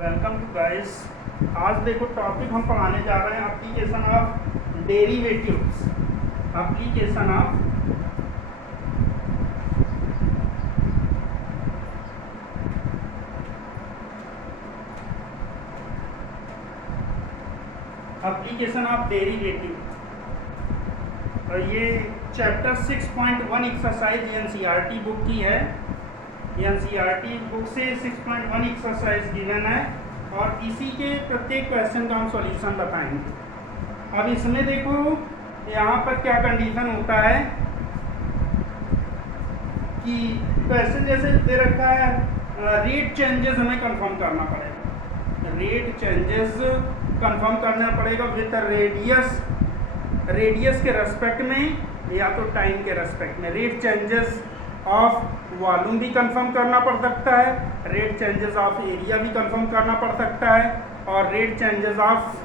Welcome to guys. आज देखो topic हम पढ़ाने जा रहे हैं application of derivatives. Application of derivative. और ये चैप्टर 6.1 एक्सरसाइज एनसीईआरटी बुक की है। एनसीईआरटी बुक से 6.1 एक्सरसाइज गिवन है और इसी के प्रत्येक क्वेश्चन का हम सॉल्यूशन बताएंगे। अब इसमें देखो यहाँ पर क्या कंडीशन होता है कि क्वेश्चन जैसे दे रखा है रेट चेंजेस हमें कंफर्म करना पड़ेगा। रेट चेंजेस कंफर्म करना पड़ेगा विद रेडियस के रेस्पेक्ट में या तो टाइम के रेस्पेक्ट में। रेट चेंजेस ऑफ वॉल्यूम भी कंफर्म करना पड़ सकता है, रेट चेंजेस ऑफ एरिया भी कंफर्म करना पड़ सकता है और रेट चेंजेस ऑफ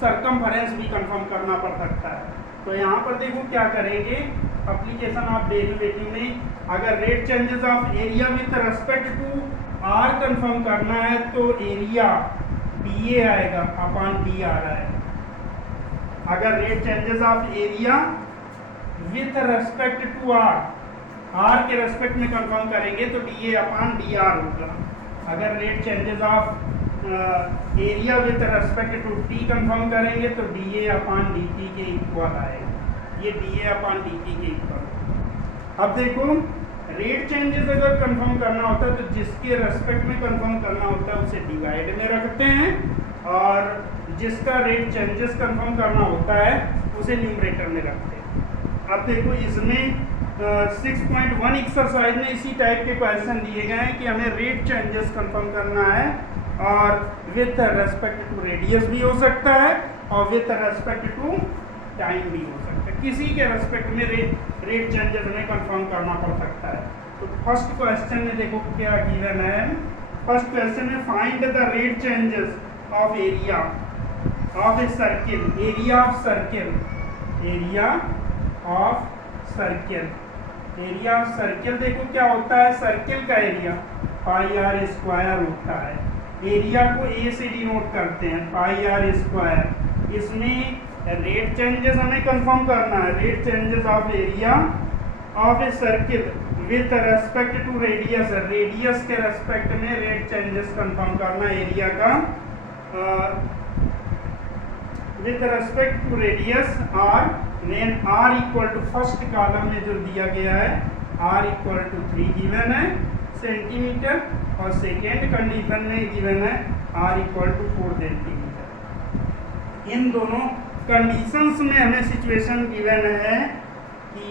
सरकमफरेंस भी कंफर्म करना पड़ सकता है। तो यहाँ पर देखो क्या करेंगे, एप्लीकेशन ऑफ डेरिवेटिव में अगर rate changes of area with respect to r confirm करना है तो एरिया डी ए आएगा अपॉन डी आर आएगा। अगर rate changes of area with respect to r के रेस्पेक्ट में कंफर्म करेंगे तो D A upon D R होगा। अगर rate changes of area with respect to t confirm करेंगे तो D A upon D t के इक्वल आएगा। ये डी ए अपॉन डी टी के इक्वल। अब देखो रेट चेंजेस अगर कंफर्म करना होता है तो जिसके रेस्पेक्ट में कंफर्म करना होता है उसे डिवाइड में रखते हैं और जिसका रेट चेंजेस कंफर्म करना होता है उसे न्यूमरेटर में रखते हैं। अब देखो इसमें 6.1 एक्सरसाइज में इसी टाइप के क्वेश्चन दिए गए हैं कि हमें रेट चेंजेस कंफर्म करना है और विथ रेस्पेक्ट टू रेडियस भी हो सकता है और विथ रेस्पेक्ट टू टाइम भी हो सकता है। किसी के रेस्पेक्ट में रेट चेंजेस हमें कंफर्म करना पड़ सकता है। तो फर्स्ट क्वेश्चन में देखो क्या गिवन है। फर्स्ट क्वेश्चन में find the rate changes of area of a circle. Area of circle, area of circle देखो क्या होता है, सर्किल का एरिया पाई आर स्क्वायर होता है। एरिया को ए से डिनोट करते हैं पाई आर स्क्वायर। इसमें रेट चेंजेस हमें कंफर्म करना है, rate changes of area of a circle with respect to radius. Radius के रेस्पेक्ट में रेट चेंजेस कंफर्म करना एरिया का विथ रेस्पेक्ट टू रेडियस और when r equal to first column में जो दिया गया है r इक्वल टू 3 गिवन है सेंटीमीटर और सेकेंड कंडीशन में गिवन है r इक्वल टू 4 सेंटीमीटर। इन दोनों कंडीशंस में हमें सिचुएशन गिवन है कि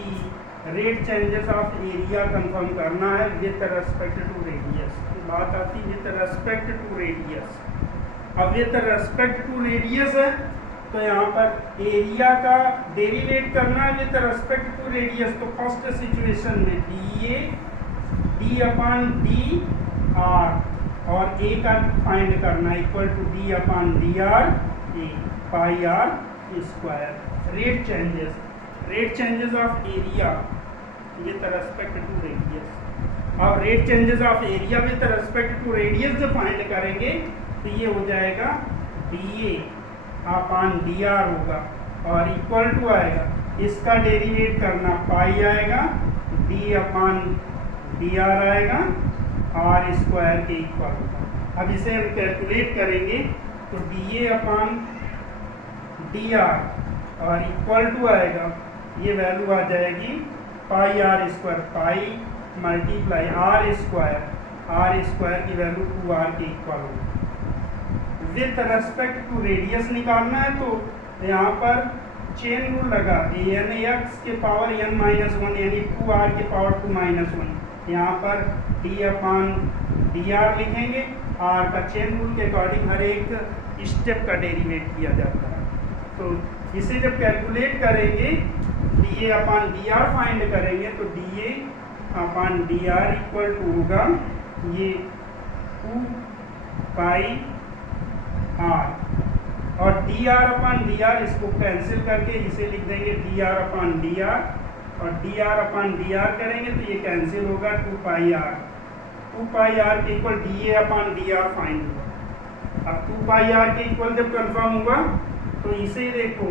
rate changes of area confirm करना है विथ रेस्पेक्ट टू रेडियस। बात आती है विथ रेस्पेक्ट टू रेडियस। अब विथ रेस्पेक्ट टू रेडियस है तो यहाँ पर एरिया का डेरिवेट करना है विथ रेस्पेक्ट टू रेडियस। तो फर्स्ट सिचुएशन में D A D upon D R और ए का फाइंड करना equal to D upon D R A pi are square. Rate changes of area with respect to radius. अब rate changes of area with respect to radius जो find करेंगे तो ये हो जाएगा डी ए अपॉन डी आर होगा और equal to आएगा, इसका डेरिवेट करना पाई आएगा, डी अपॉन डी आर आएगा आर स्क्वायर के इक्वल होगा। अब इसे हम कैलकुलेट करेंगे तो D A upon D R और इक्वल टू आएगा, ये वैल्यू आ जाएगी pi are square, pi multiply R square की वैल्यू 2r के इक्वल होगी। विथ रेस्पेक्ट टू रेडियस निकालना है तो यहाँ पर चेन रूल लगा एन एक्स के पावर n माइनस 1 यानी 2r के पावर 2 माइनस 1। यहाँ पर d अपॉन डी आर लिखेंगे, r का चेन रूल के अकॉर्डिंग हर एक स्टेप का डेरिवेट किया जाता है। तो इसे जब कैलकुलेट करेंगे डी ए अपॉन डी आर फाइंड करेंगे तो D A upon D R equal to होगा ये 2 पाई आर और D R upon D R इसको कैंसिल करके इसे लिख देंगे D R upon D R और D R upon D R करेंगे तो ये कैंसिल होगा 2 पाई आर 2 पाई आर के इक्वल डी ए अपॉन डी आर फाइंड हुआ। अब 2 पाई आर के इक्वल जब कंफर्म हुआ तो इसे देखो,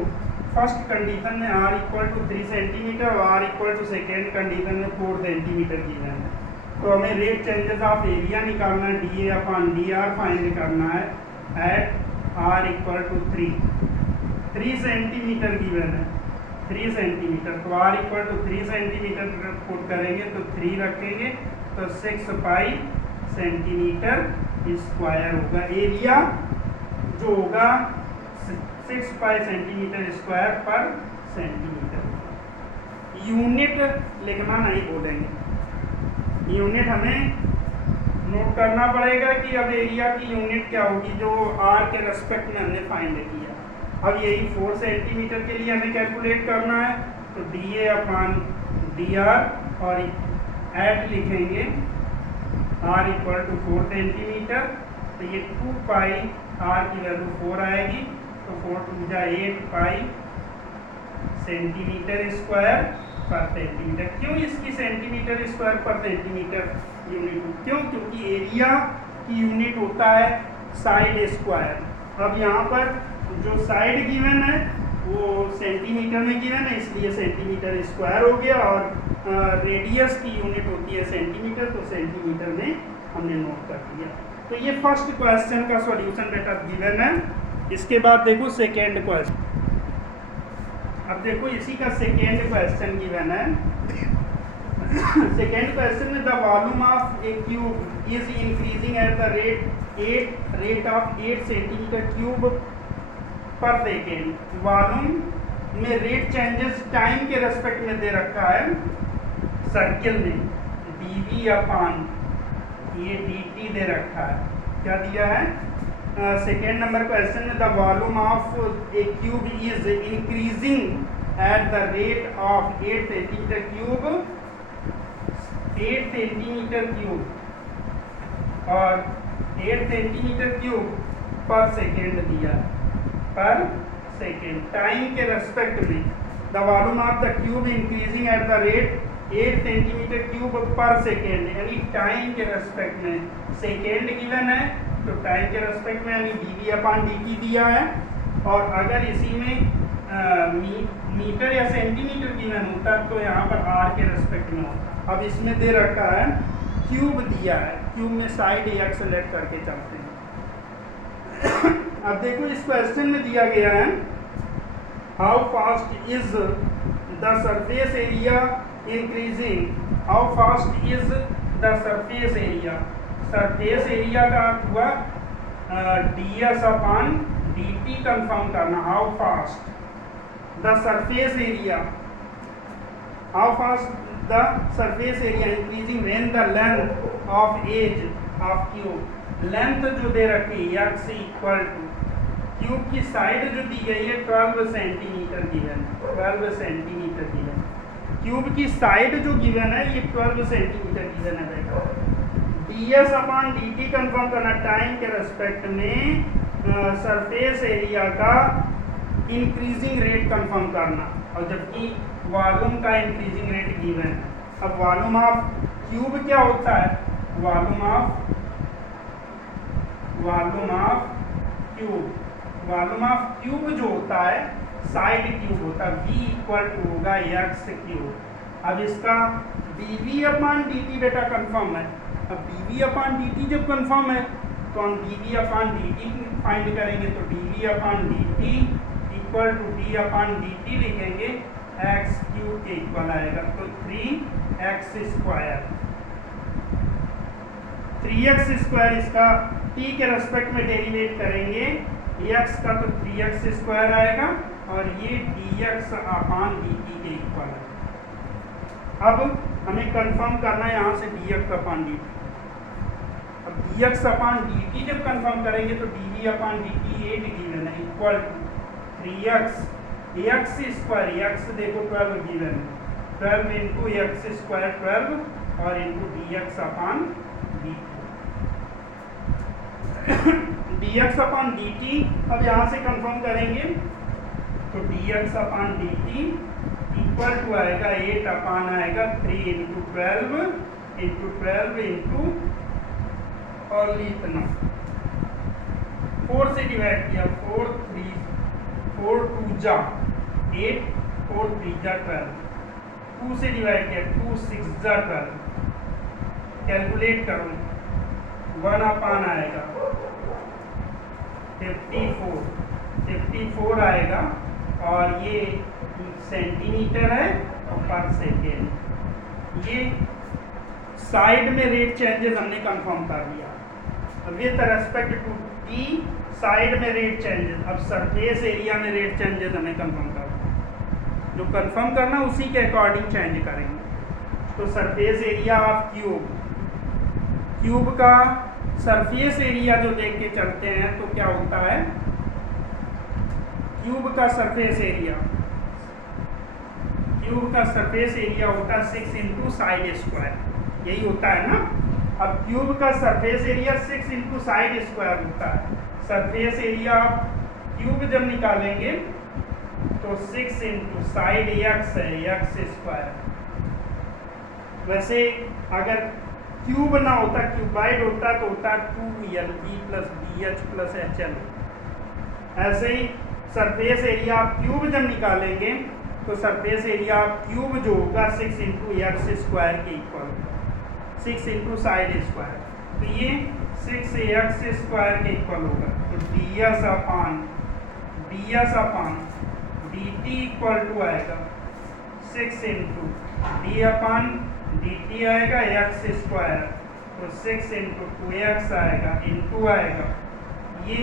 फर्स्ट कंडीशन में r इक्वल टू 3 सेंटीमीटर और r equal to second condition में 4 सेंटीमीटर गिवन है। तो हमें रेट चेंजेस ऑफ एरिया निकालना है, डी ए अपॉन डी आर फाइंड करना है at r equal to 3 centimetre given है, 3 सेंटीमीटर। तो r equal to 3 centimetre put करेंगे तो 3 रखेंगे तो 6 पाई सेंटीमीटर स्क्वायर होगा। एरिया जो होगा 6 pi centimetre square per centimetre. Unit लिखना नहीं बोलेंगे, यूनिट हमें नोट करना पड़ेगा कि अब एरिया की यूनिट क्या होगी जो r के रेस्पेक्ट में हमने फाइंड किया। अब यही 4 सेंटीमीटर के लिए हमें कैलकुलेट करना है तो D A upon D R और एट लिखेंगे r इक्वल टू 4 सेंटीमीटर। तो ये 2 पाई r की वैल्यू 4 आएगी तो 4 टू जा 8 पाई सेंटीमीटर स्क्वायर पर सेंटीमीटर। क्यों इसकी centimetre square per centimetre unit? क्यों? क्योंकि एरिया की यूनिट होता है साइड स्क्वायर। अब यहाँ पर जो साइड गिवन है वो सेंटीमीटर में गिवन है, इसलिए सेंटीमीटर स्क्वायर हो गया, और रेडियस की यूनिट होती है सेंटीमीटर, तो सेंटीमीटर में हमने नोट कर दिया। तो ये फर्स्ट क्वेश्चन का सॉल्यूशन बेटा गिवन है। इसके बाद देखो सेकेंड क्वेश्चन। अब देखो इसी का सेकेंड क्वेश्चन गिवन है। सेकेंड क्वेश्चन में the volume of A cube is increasing at the rate of 8 centimetre cube पर सेकेंड। वॉल्यूम में रेट चेंजेस टाइम के रेस्पेक्ट में दे रखा है सर्किल में, dv अपॉन ये dt दे रखा है। क्या दिया है? सेकेंड नंबर क्वेश्चन में the volume of A cube is increasing at the rate of 8 centimetre cube, 8 centimetre cube और 8 सेंटीमीटर क्यूब पर सेकेंड दिया, पर सेकेंड टाइम के रेस्पेक्ट में। The volume of the cube increasing at the rate 8 centimetre cube पर second, यानी time के respect में। सेकेंड गिवन है तो टाइम के रेस्पेक्ट में यानी dv अपॉन dt दिया है, और अगर इसी में मीटर या सेंटीमीटर गिवन होता तो यहाँ पर r के रेस्पेक्ट में होता। अब इसमें दे रखा है क्यूब दिया है, क्यूब में साइड x लेट करके चलते हैं। अब देखो इस क्वेश्चन में दिया गया है how fast is the surface area increasing, how fast is the surface area. Surface area का अर्थ हुआ ds अपॉन dt कंफर्म करना। How fast the surface area, how fast the surface area increasing when the length of edge of cube. Length जो दे रखी है x equal to cube की side जो दी गई है 12 सेंटीमीटर गिवन है, 12 सेंटीमीटर गिवन। क्यूब की साइड जो गिवन है ये 12 सेंटीमीटर गिवन है बेटा। ds अपॉन dt कंफर्म करना टाइम के रेस्पेक्ट में, सरफेस एरिया का इंक्रीजिंग रेट कंफर्म करना, और जबकि वॉल्यूम का इंक्रीजिंग रेट गिवन है। अब वॉल्यूम ऑफ क्यूब क्या होता है? वॉल्यूम ऑफ क्यूब जो होता है साइड क्यूब होता है, v इक्वल टू होगा x क्यूब। अब इसका dv अपॉन dt बेटा कंफर्म है। अब dv अपॉन dt जब कंफर्म है तो हम dv अपॉन dt फाइंड करेंगे, तो dv upon dt equal to d upon dt लिखेंगे, x क्यूब के इक्वल आएगा, तो 3x स्क्वायर। 3x स्क्वायर इसका t के रेस्पेक्ट में डेरिवेट करेंगे, x का तो 3x स्क्वायर आएगा और ये dx अपॉन dt के इक्वल है। अब हमें कंफर्म करना है यहाँ से dx अपॉन dt। अब dx अपॉन dt जब कंफर्म करेंगे तो dv अपॉन dt 8 गिवन है equal to 3x x square, x देखो 12 गिवन है, 12 इंटू एक्स स्क्वायर 12 और into dx upon dt। dx upon dt अब यहाँ से कंफर्म करेंगे तो dx upon dt equal to आएगा 8 अपॉन आएगा 3 इंटू 12 इंटू ओनली इतना। 4 से डिवाइड किया, 4 2 जा 8, 4 3 जा 12। 2 से डिवाइड किया, 2 6 जा 12। कैलकुलेट करो, 1 अपान आएगा 54 आएगा, और ये सेंटीमीटर है और पर सेकेंड। ये साइड में रेट चेंजेस हमने कंफर्म कर दिया। With respect to T side में रेट चेंजेस, अब सरफेस एरिया में रेट चेंजेस हमें कंफर्म करना। जो कंफर्म करना उसी के अकॉर्डिंग चेंज करेंगे। तो सरफेस एरिया ऑफ क्यूब का सरफेस एरिया जो देख के चलते हैं तो क्या होता है, क्यूब का सरफेस एरिया होता है 6 इंटू साइड स्क्वायर, यही होता है ना। अब क्यूब का surface area 6 into side square होता है। सरफेस एरिया क्यूब जब निकालेंगे तो 6 इंटू साइड एक्स है, एक्स स्क्वायर। वैसे अगर क्यूब ना होता, क्यूबाइड होता तो होता 2LB plus BH plus HL। ऐसे ही सरफेस एरिया आप क्यूब जब निकालेंगे तो सरफेस एरिया क्यूब जो होगा 6 इंटू एक्स स्क्वायर के इक्वल होगा, 6 इंटू साइड स्क्वायर। तो ये 6x स्क्वायर के इक्वल होगा। तो ds upon dt equal to आएगा 6 इंटू d अपान dt आएगा x स्क्वायर, तो 6 इंटू 2x आएगा, इंटू आएगा ये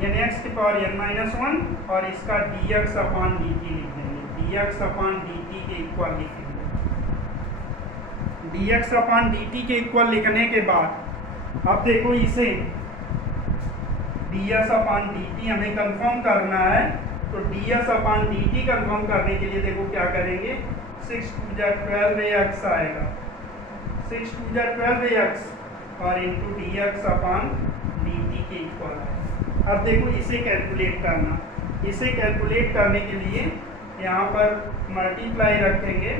यानी x की पावर n-1, और इसका dx अपान dt लिख देंगे। dx अपान dt के इक्वल लिखेंगे। dx अपान dt के इक्वल लिखने के बाद अब देखो इसे ds अपान dt हमें कंफर्म करना है। तो ds अपान dt कंफर्म करने के लिए देखो क्या करेंगे, 6 2 जा 12x आएगा, 6 2 जा 12x, और इंटू dx अपान dt के इक्वल है। अब देखो इसे कैलकुलेट करना। इसे कैलकुलेट करने के लिए यहाँ पर मल्टीप्लाई रखेंगे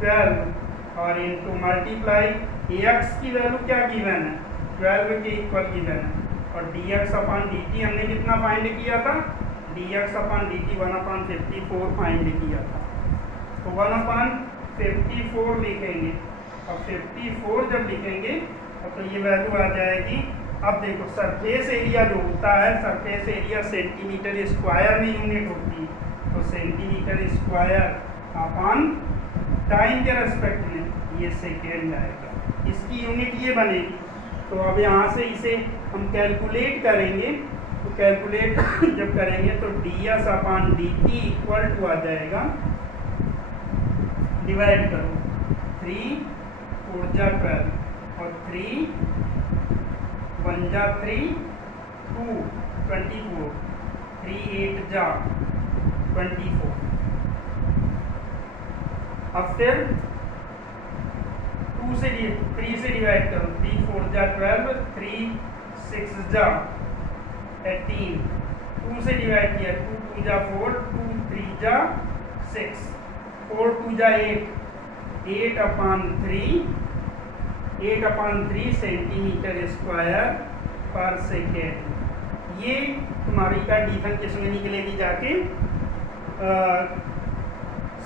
12 और इंटू मल्टीप्लाई x की वैल्यू क्या गिवन है, 12 के इक्वल गिवन है, और dx अपान dt हमने कितना फाइंड किया था, dx अपान dt 1/54 फाइंड किया था। तो 1/54 लिखेंगे, और 54 जब लिखेंगे तो ये वैल्यू आ जाएगी। अब देखो सरफेस एरिया जो होता है, सरफेस एरिया सेंटीमीटर स्क्वायर में यूनिट होती है, तो सेंटीमीटर स्क्वायर अपान टाइम के रेस्पेक्ट में ये सेकेंड आएगा, इसकी यूनिट ये बनेगी। तो अब यहाँ से इसे हम कैलकुलेट करेंगे। तो कैलकुलेट जब करेंगे तो ds upon dt equal to आ जाएगा, डिवाइड करो 3 4 जा 12 और 3 1 जा 3 2 24, 3 8 जा 24। अब फिर 3 से डिवाइड करो, 3 4 जा 12, 3 6 जा 18, 2 से डिवाइड किया, 2 2 जा 4, 2 3 जा 6, 4 2 जा 8, 8 upon 3 centimetre square per second. ये तुम्हारी का डिफन किसमें निकलेगी जाके,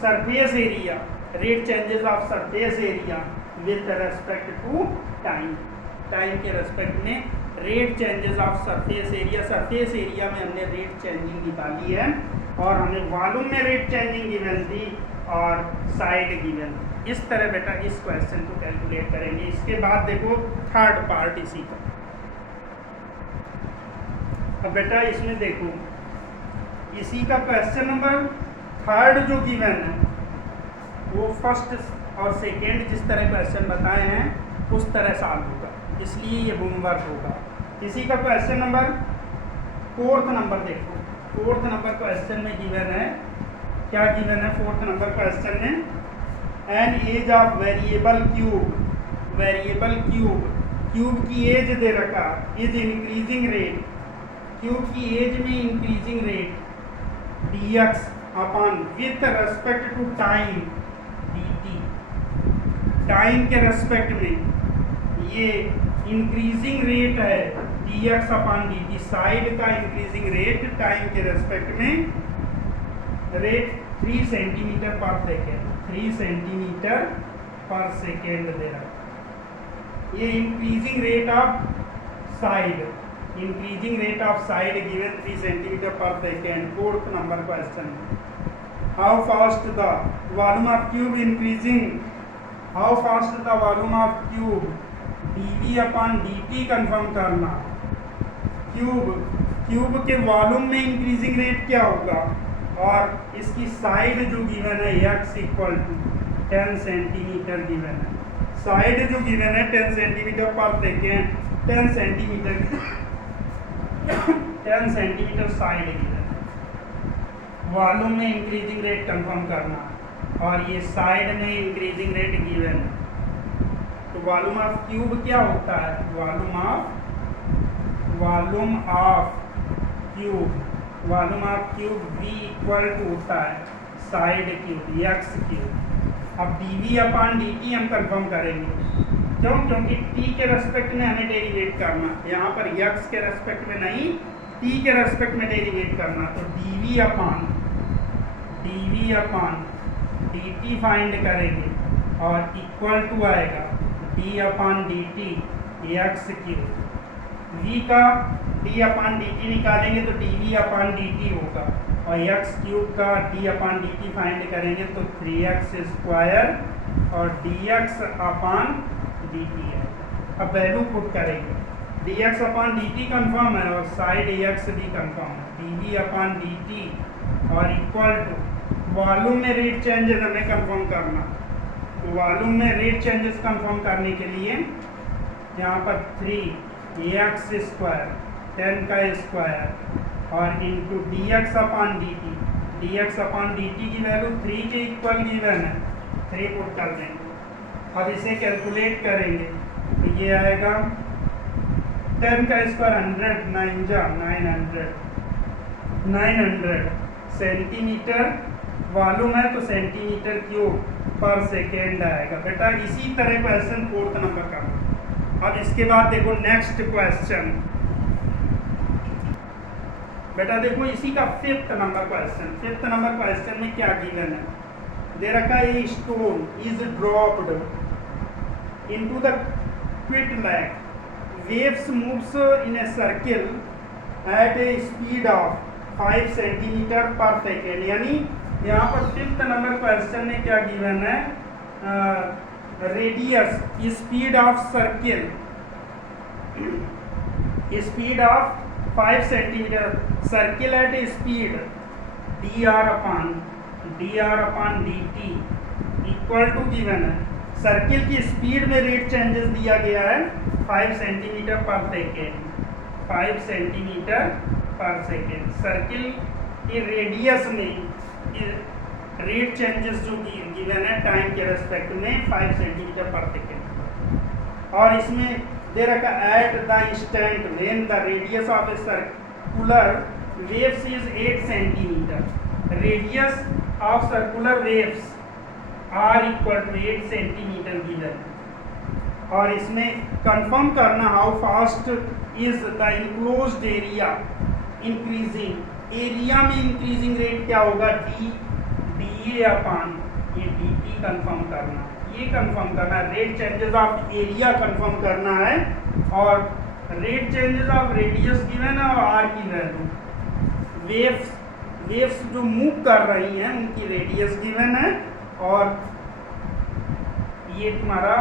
surface area, rate changes of surface area with respect to time. Time के रेस्पेक्ट में rate changes of surface area में हमने रेट चेंजिंग निकाली है, और हमें वॉल्यूम में रेट चेंजिंग गिवन थी और साइड गिवन। इस तरह बेटा इस क्वेश्चन को कैलकुलेट करेंगे। इसके बाद देखो थर्ड पार्ट इसी का। अब बेटा इसमें देखो इसी का क्वेश्चन नंबर थर्ड जो गिवन है वो फर्स्ट और सेकेंड जिस तरह क्वेश्चन बताए हैं उस तरह सॉल्व होगा, इसलिए ये होमवर्क होगा। इसी का क्वेश्चन नंबर फोर्थ नंबर देखो, फोर्थ नंबर क्वेश्चन में गिवन है, क्या गिवन है फोर्थ नंबर क्वेश्चन में, an edge of variable cube की एज दे रखा इज इंक्रीजिंग रेट, क्यूब की एज में increasing rate dx upon with respect to time dt, time के रेस्पेक्ट में ये इंक्रीजिंग रेट है dx अपॉन dt, साइड का इंक्रीजिंग रेट टाइम के रेस्पेक्ट में rate 3 centimetre per second, 3 centimetre per second दे रहा है। ये increasing rate of side, increasing rate of side given 3 centimetre per second. Fourth number question, how fast the volume of cube increasing, how fast the volume of cube dv upon dt confirm करना। Cube के volume में increasing rate क्या होगा, और इसकी side जो given है x equal to 10 centimetre given है, साइड जो गिवन है 10 centimetre per second, 10 centimetre 10 centimetre side given है। वॉल्यूम में इंक्रीजिंग रेट कंफर्म करना, और ये साइड में इंक्रीजिंग रेट गिवन है। तो वॉल्यूम ऑफ क्यूब क्या होता है, volume of cube v equal to होता है साइड क्यूब x क्यूब। अब dv अपॉन dt हम कंफर्म करेंगे, क्यों, क्योंकि t के रेस्पेक्ट में हमें डेरिवेट करना, यहाँ पर x के रेस्पेक्ट में नहीं, t के रेस्पेक्ट में डेरिवेट करना। तो dv अपॉन dt फाइंड करेंगे, और इक्वल टू आएगा d upon dt x cube. v का d अपॉन dt निकालेंगे तो dv अपॉन dt होगा, और x क्यूब का d अपॉन dt फाइंड करेंगे तो 3x स्क्वायर और dx अपॉन dt है। अब वैल्यू पुट करेंगे, dx अपॉन dt कंफर्म है और साइड x भी कंफर्म है, dv अपॉन dt और इक्वल टू वॉल्यूम में रेट चेंजेस हमें कंफर्म करना। तो वॉल्यूम में रेट चेंजेस कंफर्म करने के लिए यहाँ पर 3x स्क्वायर 10 का स्क्वायर और इंटू dx अपॉन dt की वैल्यू 3 के इक्वल गिवन है, 3 पुट कर देंगे। अब इसे कैलकुलेट करेंगे तो ये आएगा 10 का स्क्वायर 100, 9 जा 900 सेंटीमीटर वॉल्यूम है, तो सेंटीमीटर क्यूब पर सेकेंड आएगा। बेटा इसी तरह क्वेश्चन फोर्थ नंबर का। अब इसके बाद देखो नेक्स्ट क्वेश्चन, बेटा देखो इसी का fifth number question. Fifth number question में क्या गिवन है, दे रखा है a stone is dropped into the quiet lake, waves moves in a circle at a speed of 5 centimetre per second. यानी यहाँ पर फिफ्थ नंबर क्वेश्चन में क्या गिवन है, radius, speed of circle, speed of 5 centimetre, circle at speed dr upon dt equal to given है। Circle की speed में rate changes दिया गया है 5 centimetre per second, 5 centimetre per second. Circle की रेडियस में रेट चेंजेस जो गिवन है टाइम के रेस्पेक्ट में 5 सेंटीमीटर पर सेकेंड। और इसमें दे रखा at the instant when the radius of a circular waves is 8 centimetre, radius of circular waves R equal to 8 centimetre given. और इसमें कंफर्म करना how fast is the enclosed area increasing, area में increasing rate क्या होगा, D upon ये dt confirm करना, ये confirm करना है। Rate changes of area confirm करना है, और rate changes of radius given है और आर की वैल्यू। वेव्स जो मूव कर रही हैं उनकी रेडियस गिवन है, और ये तुम्हारा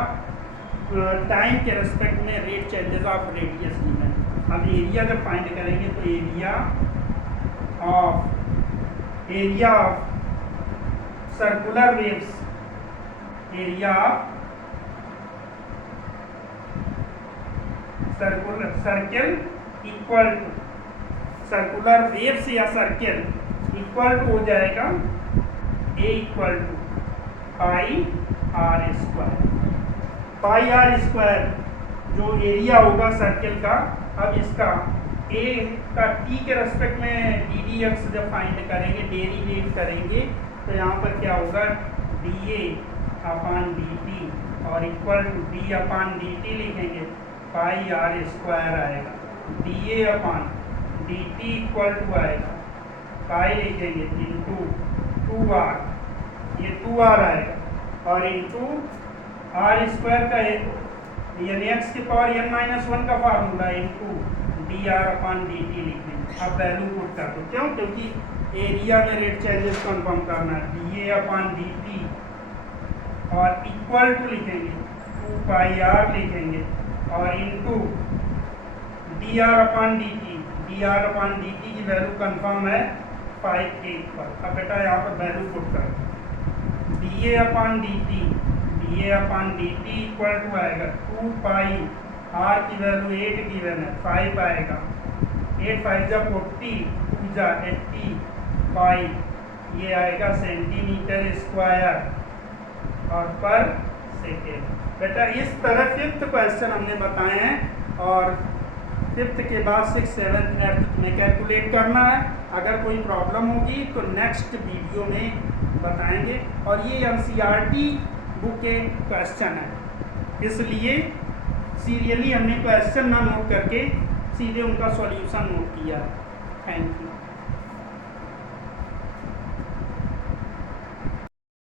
टाइम के रेस्पेक्ट में rate changes of radius given है। अब एरिया जब फाइंड करेंगे तो area of circular waves, area of circle equal to circular waves या सर्किल इक्वल टू हो जाएगा A equal to pi are square जो एरिया होगा सर्किल का। अब इसका ए का टी के रेस्पेक्ट में डी डी एक्स जब फाइंड करेंगे, डेरिवेट करेंगे, तो यहाँ पर क्या होगा डी ए अपॉन डी टी और equal to D upon D T लिखेंगे। पाई आर स्क्वायर आएगा। D A upon D T equal to आएगा पाई लिखेंगे इंटू 2r, ये 2r आएगा और इंटू आर स्क्वायर का यानी एक्स की पावर n माइनस 1 का formula into D R upon D T लिखेंगे। अब वैल्यू पुट कर दो, क्यों? क्योंकि एरिया में रेट चेंजेस कंफर्म करना है। डी ए अपॉन डी टी और इक्वल टू लिखेंगे 2 पाई आर लिखेंगे और into D R upon D T. D R upon D T की वैल्यू कंफर्म है 5 के इक्वल। अब बेटा यहाँ पर वैल्यू पुट कर D A upon D T, D A upon D T equal to आएगा 2 पाई आर की वैल्यू 8 गिवन है 5 आएगा, 8 5 जा 40, 2 जा 80 पाई, ये आएगा सेंटीमीटर स्क्वायर और पर सेकेंड। बेटा इस तरह 5th क्वेश्चन हमने बताए हैं और 5th के बाद 6th 7th 8th में कैलकुलेट करना है। अगर कोई प्रॉब्लम होगी तो नेक्स्ट वीडियो में बताएंगे। और ये एनसीईआरटी बुक के क्वेश्चन है, इसलिए सीरियली हमने क्वेश्चन ना नोट करके सीधे उनका सॉल्यूशन नोट किया। Thank you.